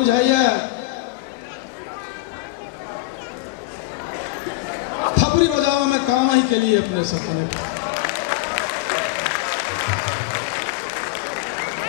बुझाइए थपरी बजावा में काम ही के लिए अपने सपने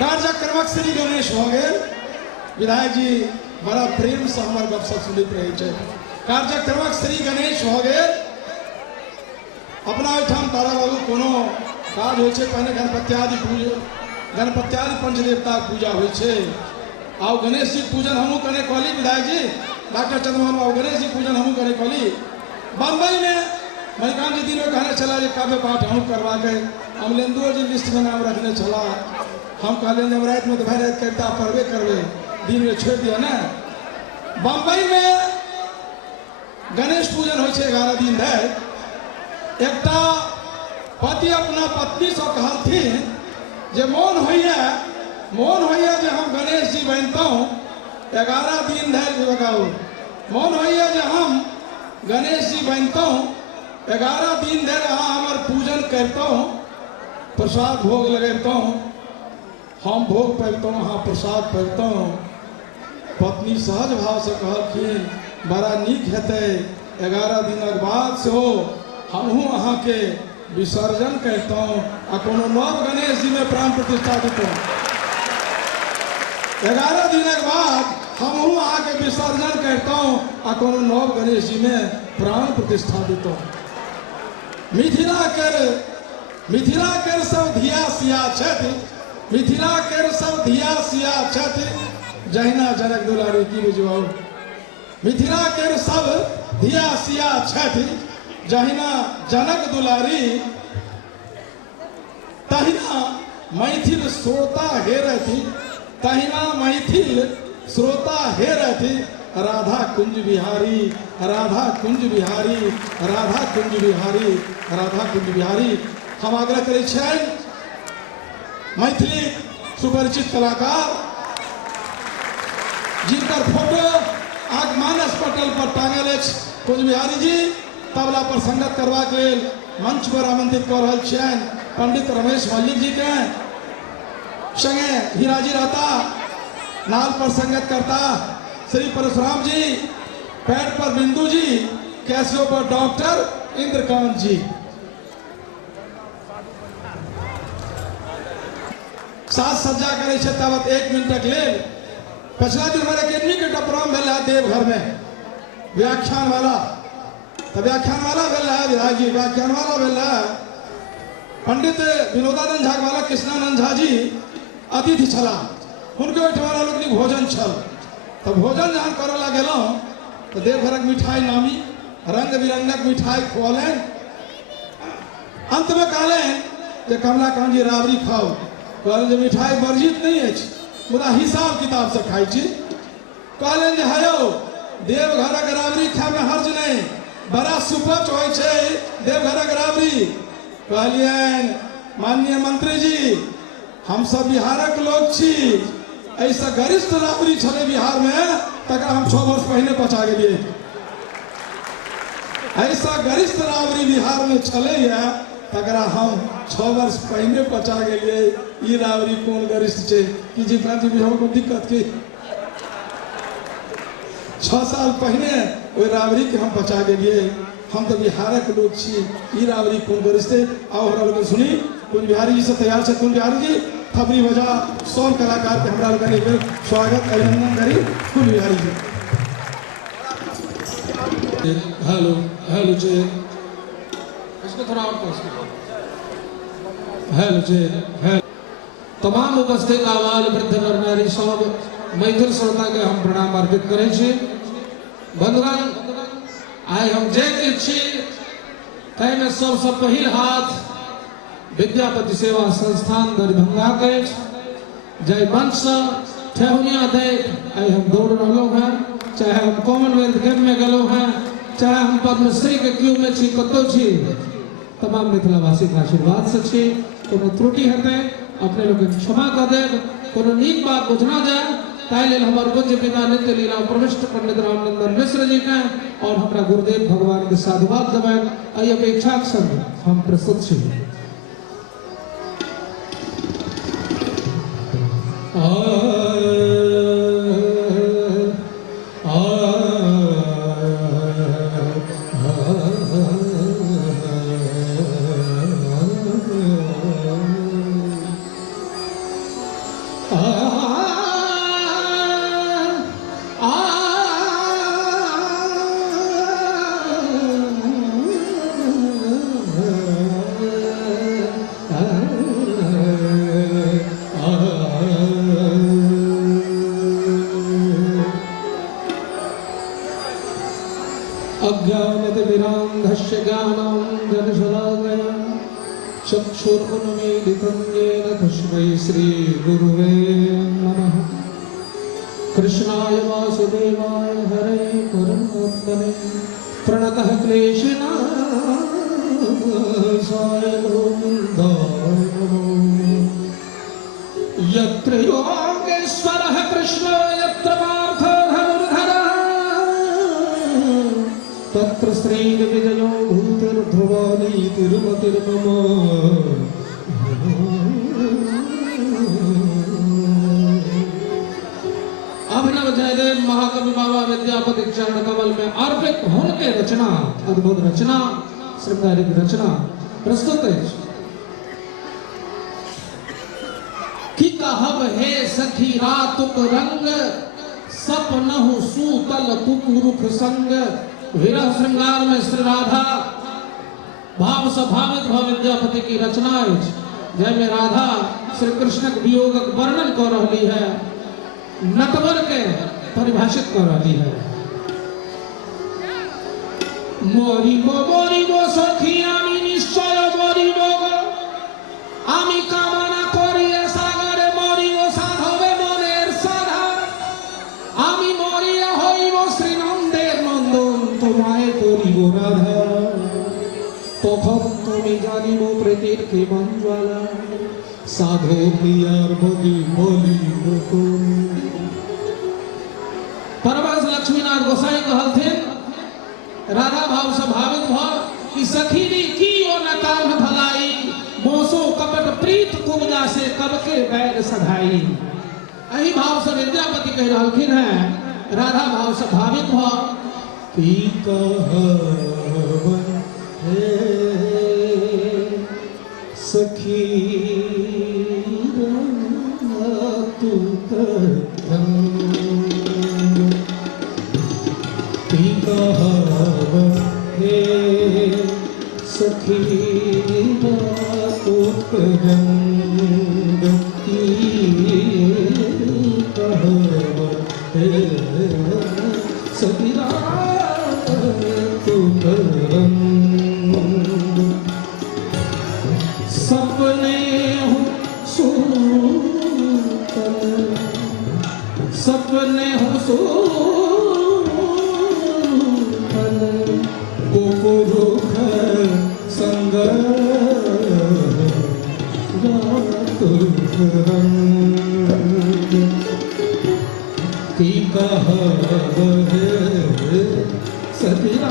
कार्यक्रमक श्री गणेश हो गए विधायक जी बड़ा प्रेम से हमारे गपशप सुनित रहे कार्यक्रमक श्री गणेश हो गए अपना ओठाम तारा बाबू कोनो काज हो पहले गणपत्यादि पंचदेवता पूजा हो आओ गणेश जी पूजन हमू करे कहली विधायक जी डॉक्टर चंद्रमोहन बाबू गणेश जी पूजन हमू करे कहली बम्बई में मणिकांत जी दिनों कहने चला जो काव्य पाठ हम करवा के अमलेंदुओ जी लिस्ट में नाम रखने चला हम कहले जब रात में तो भाई रात करता पढ़वे करवे दिन में छोड़ दिया ना बम्बई में गणेश पूजन हो 11 दिन है एकटा पति अपना पत्नी से कहती जे मोन होइया जे हम गणेश जी बनता हूँ 11 दिन धैर्य लगाओ मोन होइया जे हम गणेश जी बनता हूँ 11 दिन धैर्य हाँ हमार पूजन करता हूँ प्रसाद भोग लगाता हूँ हम भोग पैरता हूँ हाँ प्रसाद पैरता हूँ पत्नी सहज भाव से कहलखिन बड़ा नीक हेतै 11 दिन बाद से हो हमहूँ अहाँ के विसर्जन करता हूँ आ कोनो नव गणेश जी में प्राण प्रतिष्ठा देता हूँ 11 दिन बाद हमहूँ अहाँ के विसर्जन करता हूँ आ कोनो नव गणेश जी में प्राण प्रतिष्ठा देता हूँ मिथिला कर सब धिया सिया छथि मिथिला कर सब धिया सिया छथि जहिना जनक दुलारी की बुझाओ मिथिला कर सब धिया सिया छथि जहिना जनक दुलारी तहिना मैथिल श्रोता हेरथि तहिना मैथिल श्रोता हेरथि राधा कुंज बिहारी राधा कुंज बिहारी राधा कुंज बिहारी राधा कुंज बिहारी हम आग्रह करै छियनि मैथिली सुपरिचित कलाकार जिनकर फोटो आग मानस पटल पर टांगल अछि कुंज बिहारी जी तबला पर संगत करवा के मंच पर आमंत्रित कर रहल छियनि पंडित रमेश मल्लिक जी के संगे हीराजी रहता नाल पर संगत करता श्री परशुराम जी पैड पर बिंदु जी कैसियो पर डॉक्टर इंद्रकांत जी साज सज्जा करे तब 1 मिनट ले पिछला दिन हमारे अकेडमी के प्रोग्राम भेल देवघर में व्याख्यान वाला तो व्याख्यान वाला भेल विधायक जी व्याख्यान वाला भेल पंडित विनोदानंद झा वाला कृष्णानंद झा जी अतिथि छला उनके ओहिठाम लोग भोजन छल तो भोजन जहन करे ला गेलहुँ तो देवघरक मिठाई नामी रंग बिरंगक मिठाई खुअलनि अंत में कहलनि जे कमलाकांत जी राबड़ी खाओ कहलनि जे मिठाई वर्जित नहीं अछि मुदा हिसाब किताब से खाई छी कहलनि जे हयो देवघरक राबड़ी खाय में हर्ज नहीं बड़ा सुपच हो देवघरक राबड़ी कहलियन माननीय मंत्री जी हम सब बिहारक लोग छी ऐसा गरिष्ठ राबड़ी छले बिहार में तक हम 6 वर्ष पहले पचा गेलिए ऐसा गरिष्ठ राबड़ी बिहार में छले तकरा हम 6 वर्ष पहले पचा गेलिए ई राबड़ी कौन गरिष्ठ छे कि जी प्रांत जी को दिक्कत की 6 साल पहले वो राबड़ी के हम बचा गेलिए हम तो बिहारक लोग छी ई राबड़ी कौन गरिष्ठ आओ हमरा लोग सुनी कुंज बिहारी जी से तैयार से कुंज बिहारी जी थपरी बजा सब कलाकार के हमरा लोग एक स्वागत अभिनंदन करी कुंज बिहारी जी हेलो हेलो जी इसको थोड़ा और पास हेलो जी हेलो तमाम उपस्थित आवाल वृद्ध नर नारी सब मैथिल श्रोता के हम प्रणाम अर्पित करै छी बंधुगण आइ हम जे किछु ताहि में सबसे पहिल हाथ विद्यापति सेवा संस्थान दरभंगा के जय मंच से ठेहुनिया देख आइ हम दौड़ रहलों हैं चाहे हम कॉमनवेल्थ गेम में गेलों हैं चाहे हम पद्मश्री के क्यू में छी कतो छी तमाम मिथिलावासी के आशीर्वाद से छी कोनो त्रुटि हेतै अपने लोग क्षमा कर देव कोनो नीक बात बुझना जाए ताहि लेल हमर पूज्य पिता नित्य लीला प्रविष्ट पंडित रामनंदन मिश्र जी के और हमरा गुरुदेव भगवान के साधुवाद देबनि एहि अपेक्षा के संग हम प्रस्तुत छी चक्षुरुन्मीलितं येन तस्मै श्रीगुरुवे नमः। कृष्णाय वासुदेवाय हरे परमात्मने प्रणतः क्लेशनाशाय गोविन्दाय नमो। यत्र योगेश्वरः कृष्णो यत्र पार्थो धनुर्धरः तत्र श्रीर्विजयो भूतिर्ध्रुवो नीतिर्मतिर्मम। अभिनव जयदेव महाकवि बाबा विद्यापति चरण कमल में अर्पित होने रचना, अद्भुत रचना, श्रृंगारिक रचना प्रस्तुत है कि कहब हे सखी रातुक रंग सपनहु सूतल कुकुरुख संग। विरह श्रृंगार में श्री राधा भाव स्वभावित भाव विद्यापति की रचना है जय में राधा श्री कृष्ण के वियोगक वर्णन कर रही है, नटवर के परिभाषित कर रही है। मरिबो सखी आमी निश्चय मरिबो गो आमी कामना करी सागरे मरिबो साधवे मनेर साधार आमी मरिया हইব শ্রীনন্দের নন্দন তোমায় করিব রাধা তখন তুমি জানিব প্রীতির কি মঞ্জলা साधो प्रियार बोली बोली परवास लक्ष्मीनाथ गोसाई कहलथिन राधा भाव स्वभावित भाव कि सखी ने की ओ न काम भलाई मोसो कपट प्रीत कुबजा से कब के बैर सधाई। अही भाव से विद्यापति कह रहलखिन है राधा भाव स्वभावित भाव की कहवन हे सखी सखी सपने हूँ सूतल सपने हूँ सूतल कुकुरुख संग की कहब है सतिया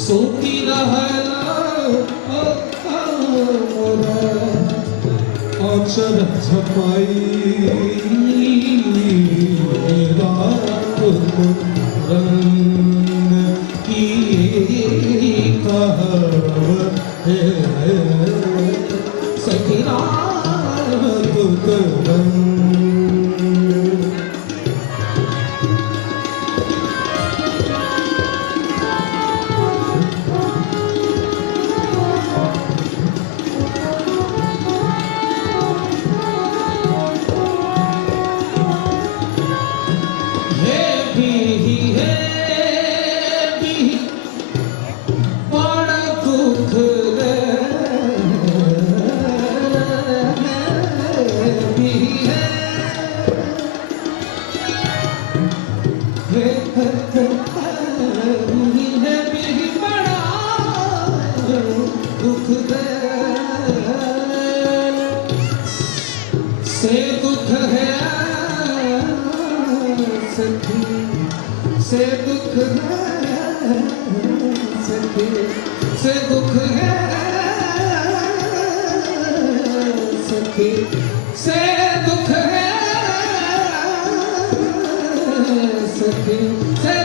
सोती रहला अक्षर छपाई रात रंग की कहब है सखी रात रंग हे है भी बड़ा दुख दे से दुख है सखी से दुख है सखी से दुख है सखी से दुख है सखी से